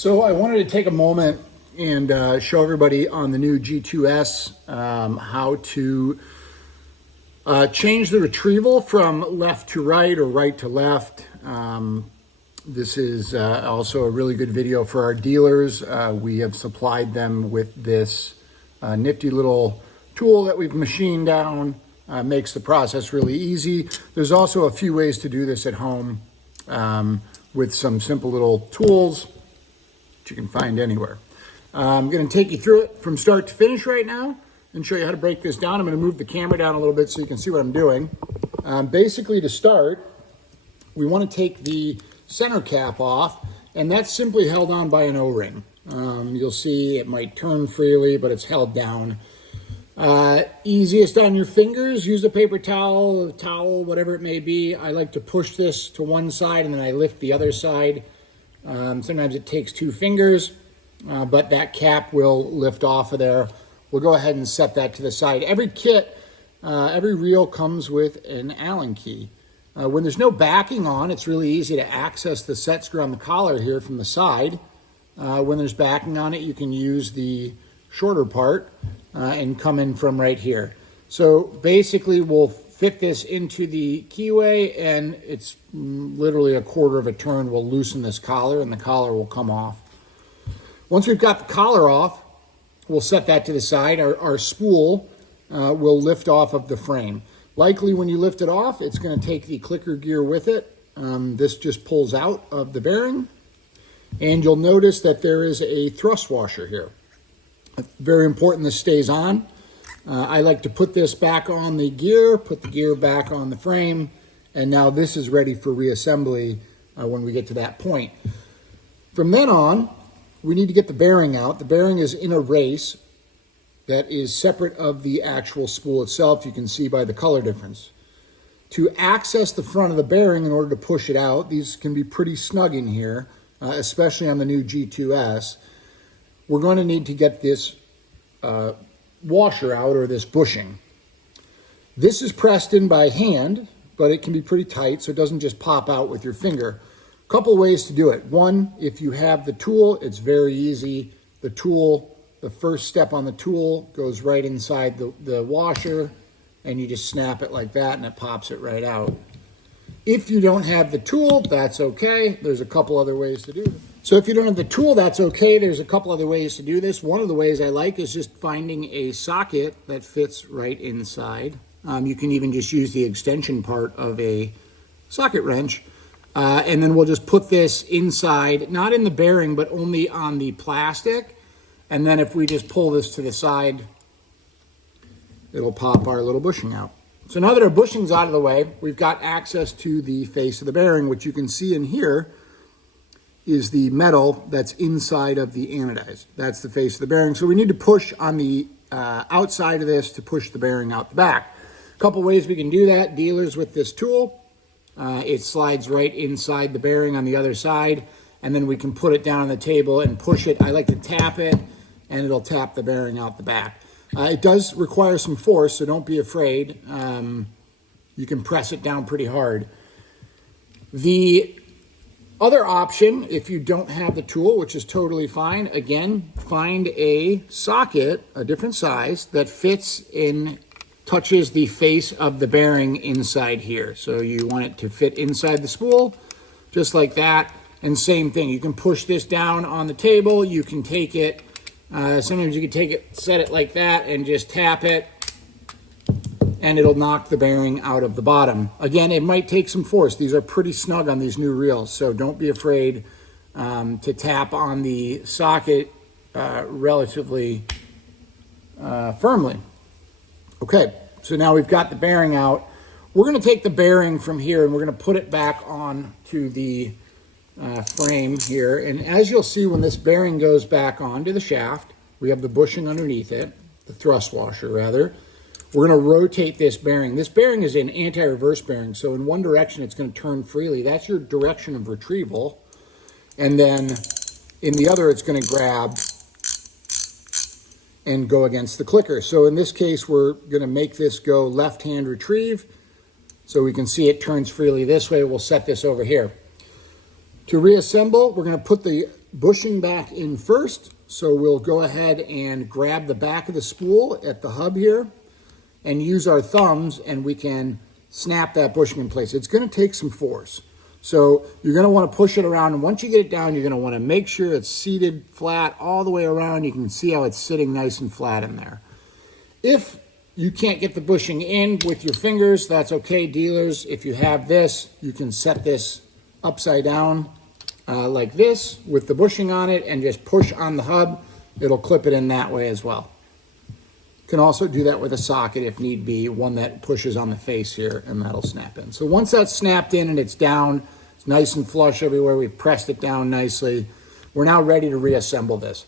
So I wanted to take a moment and show everybody on the new G2s how to change the retrieval from left to right or right to left. This is also a really good video for our dealers. We have supplied them with this nifty little tool that we've machined down. Makes the process really easy. There's also a few ways to do this at home with some simple little tools that you can find anywhere. I'm going to take you through it from start to finish right now and show you how to break this down. I'm going to move the camera down a little bit so you can see what I'm doing. Basically, to start, we want to take the center cap off, and that's simply held on by an O-ring. You'll see it might turn freely, but it's held down. Easiest on your fingers, use a paper towel, whatever it may be. I like to push this to one side and then I lift the other side. Sometimes it takes two fingers, but that cap will lift off of there. We'll go ahead and set that to the side. Every kit, every reel comes with an Allen key. When there's no backing on, it's really easy to access the set screw on the collar here from the side. When there's backing on it, you can use the shorter part and come in from right here. So basically we'll fit this into the keyway, and it's literally a quarter of a turn. We'll loosen this collar and the collar will come off. Once we've got the collar off, we'll set that to the side. Our spool will lift off of the frame. Likely when you lift it off, it's going to take the clicker gear with it. This just pulls out of the bearing, and you'll notice that there is a thrust washer here. Very important this stays on. I like to put this back on the gear, put the gear back on the frame, and now this is ready for reassembly when we get to that point. From then on, we need to get the bearing out. The bearing is in a race that is separate of the actual spool itself. You can see by the color difference. To access the front of the bearing in order to push it out, these can be pretty snug in here, especially on the new G2s. We're going to need to get this washer out, or this bushing. This is pressed in by hand, but it can be pretty tight, so it doesn't just pop out with your finger. A couple ways to do it. One, if you have the tool, it's very easy. The tool, the first step on the tool goes right inside the washer, and you just snap it like that, and it pops it right out. If you don't have the tool, that's okay. There's a couple other ways to do it. So if you don't have the tool, that's okay. There's a couple other ways to do this. One of the ways I like is just finding a socket that fits right inside. You can even just use the extension part of a socket wrench. And then we'll just put this inside, not in the bearing, but only on the plastic. And then if we just pull this to the side, it'll pop our little bushing out. So now that our bushing's out of the way, we've got access to the face of the bearing, which you can see in here is the metal that's inside of the anodized. That's the face of the bearing. So we need to push on the outside of this to push the bearing out the back. A couple ways we can do that. Dealers with this tool, it slides right inside the bearing on the other side, and then we can put it down on the table and push it. I like to tap it, and it'll tap the bearing out the back. It does require some force, so don't be afraid. You can press it down pretty hard. The other option, if you don't have the tool, which is totally fine, again, find a socket, a different size, that fits in, touches the face of the bearing inside here. So you want it to fit inside the spool, just like that. And same thing, you can push this down on the table, you can take it, sometimes you can take it, set it like that, and just tap it, and it'll knock the bearing out of the bottom. Again, it might take some force. These are pretty snug on these new reels, so don't be afraid to tap on the socket relatively firmly. Okay, so now we've got the bearing out. We're gonna take the bearing from here and we're gonna put it back on to the frame here. And as you'll see, when this bearing goes back onto the shaft, we have the bushing underneath it, the thrust washer rather. We're going to rotate this bearing. This bearing is an anti-reverse bearing, so in one direction it's going to turn freely. That's your direction of retrieval. And then in the other it's going to grab and go against the clicker. So in this case, we're going to make this go left-hand retrieve. So we can see it turns freely this way. We'll set this over here. To reassemble, we're going to put the bushing back in first. So we'll go ahead and grab the back of the spool at the hub here and use our thumbs, and we can snap that bushing in place. It's going to take some force. So you're going to want to push it around, and once you get it down, you're going to want to make sure it's seated flat all the way around. You can see how it's sitting nice and flat in there. If you can't get the bushing in with your fingers, that's okay, dealers. If you have this, you can set this upside down like this with the bushing on it and just push on the hub. It'll clip it in that way as well. You can also do that with a socket if need be, one that pushes on the face here, and that'll snap in. So once that's snapped in and it's down, it's nice and flush everywhere, we've pressed it down nicely, we're now ready to reassemble this.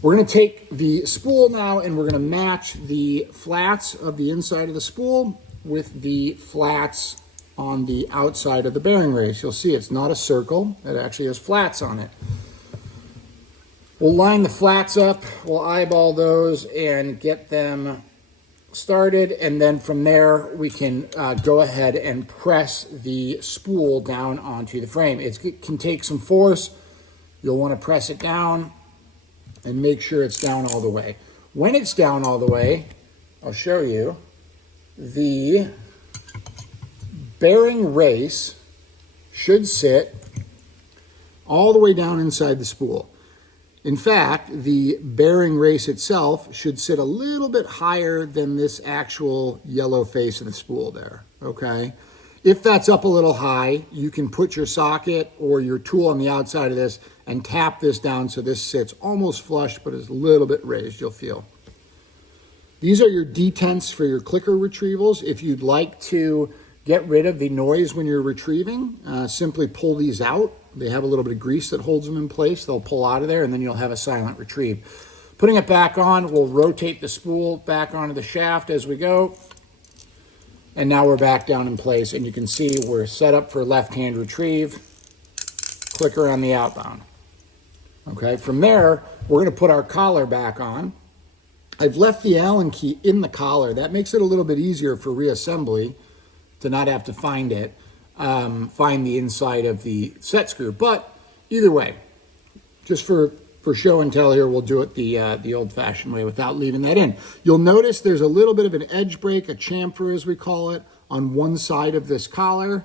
We're going to take the spool now and we're going to match the flats of the inside of the spool with the flats on the outside of the bearing race. You'll see it's not a circle, it actually has flats on it. We'll line the flats up, we'll eyeball those and get them started, and then from there we can go ahead and press the spool down onto the frame. It can take some force. You'll want to press it down and make sure it's down all the way. When it's down all the way, I'll show you, the bearing race should sit all the way down inside the spool. In fact, the bearing race itself should sit a little bit higher than this actual yellow face of the spool there, okay? If that's up a little high, you can put your socket or your tool on the outside of this and tap this down so this sits almost flush, but is a little bit raised, you'll feel. These are your detents for your clicker retrievals. If you'd like to get rid of the noise when you're retrieving, simply pull these out. They have a little bit of grease that holds them in place. They'll pull out of there, and then you'll have a silent retrieve. Putting it back on, we'll rotate the spool back onto the shaft as we go. And now we're back down in place, and you can see we're set up for left-hand retrieve. Clicker on the outbound. Okay, from there, we're going to put our collar back on. I've left the Allen key in the collar. That makes it a little bit easier for reassembly to not have to find it. Find the inside of the set screw. But either way, just for show and tell here, we'll do it the old-fashioned way without leaving that in. You'll notice there's a little bit of an edge break, a chamfer as we call it, on one side of this collar.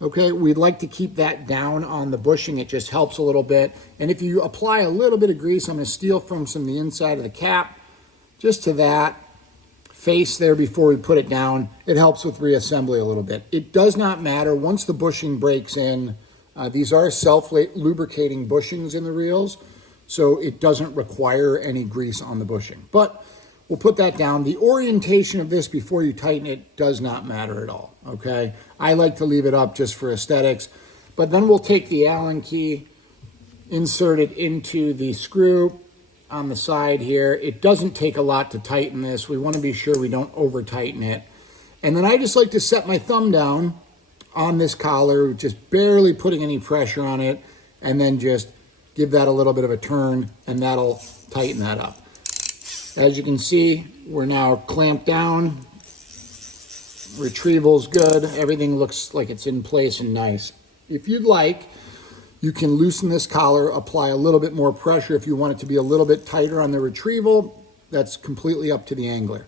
Okay, we'd like to keep that down on the bushing. It just helps a little bit. And if you apply a little bit of grease, I'm going to steal from some of the inside of the cap, just to that face there before we put it down. It helps with reassembly a little bit. It does not matter once the bushing breaks in. These are self-lubricating bushings in the reels, so it doesn't require any grease on the bushing. But we'll put that down. The orientation of this before you tighten it does not matter at all, okay? I like to leave it up just for aesthetics. But then we'll take the Allen key, insert it into the screw on the side here. It doesn't take a lot to tighten this. We want to be sure we don't over tighten it. And then I just like to set my thumb down on this collar, just barely putting any pressure on it, and then just give that a little bit of a turn, and that'll tighten that up. As you can see, we're now clamped down. Retrieval's good. Everything looks like it's in place and nice. If you'd like, you can loosen this collar, apply a little bit more pressure if you want it to be a little bit tighter on the retrieval. That's completely up to the angler.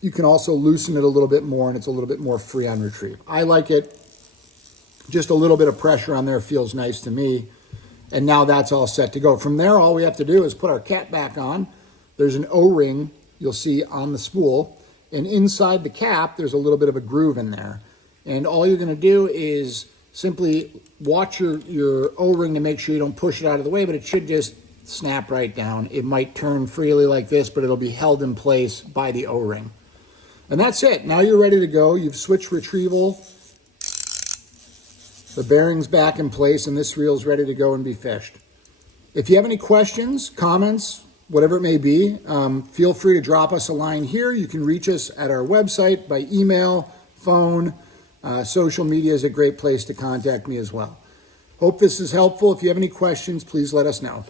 You can also loosen it a little bit more, and it's a little bit more free on retrieve. I like it. Just a little bit of pressure on there feels nice to me. And now that's all set to go. From there, all we have to do is put our cap back on. There's an O-ring you'll see on the spool. And inside the cap, there's a little bit of a groove in there. And all you're going to do is simply watch your O-ring to make sure you don't push it out of the way, but it should just snap right down. It might turn freely like this, but it'll be held in place by the O-ring. And that's it. Now you're ready to go. You've switched retrieval. The bearing's back in place, and this reel's ready to go and be fished. If you have any questions, comments, whatever it may be, feel free to drop us a line here. You can reach us at our website by email, phone. Social media is a great place to contact me as well. Hope this is helpful. If you have any questions, please let us know.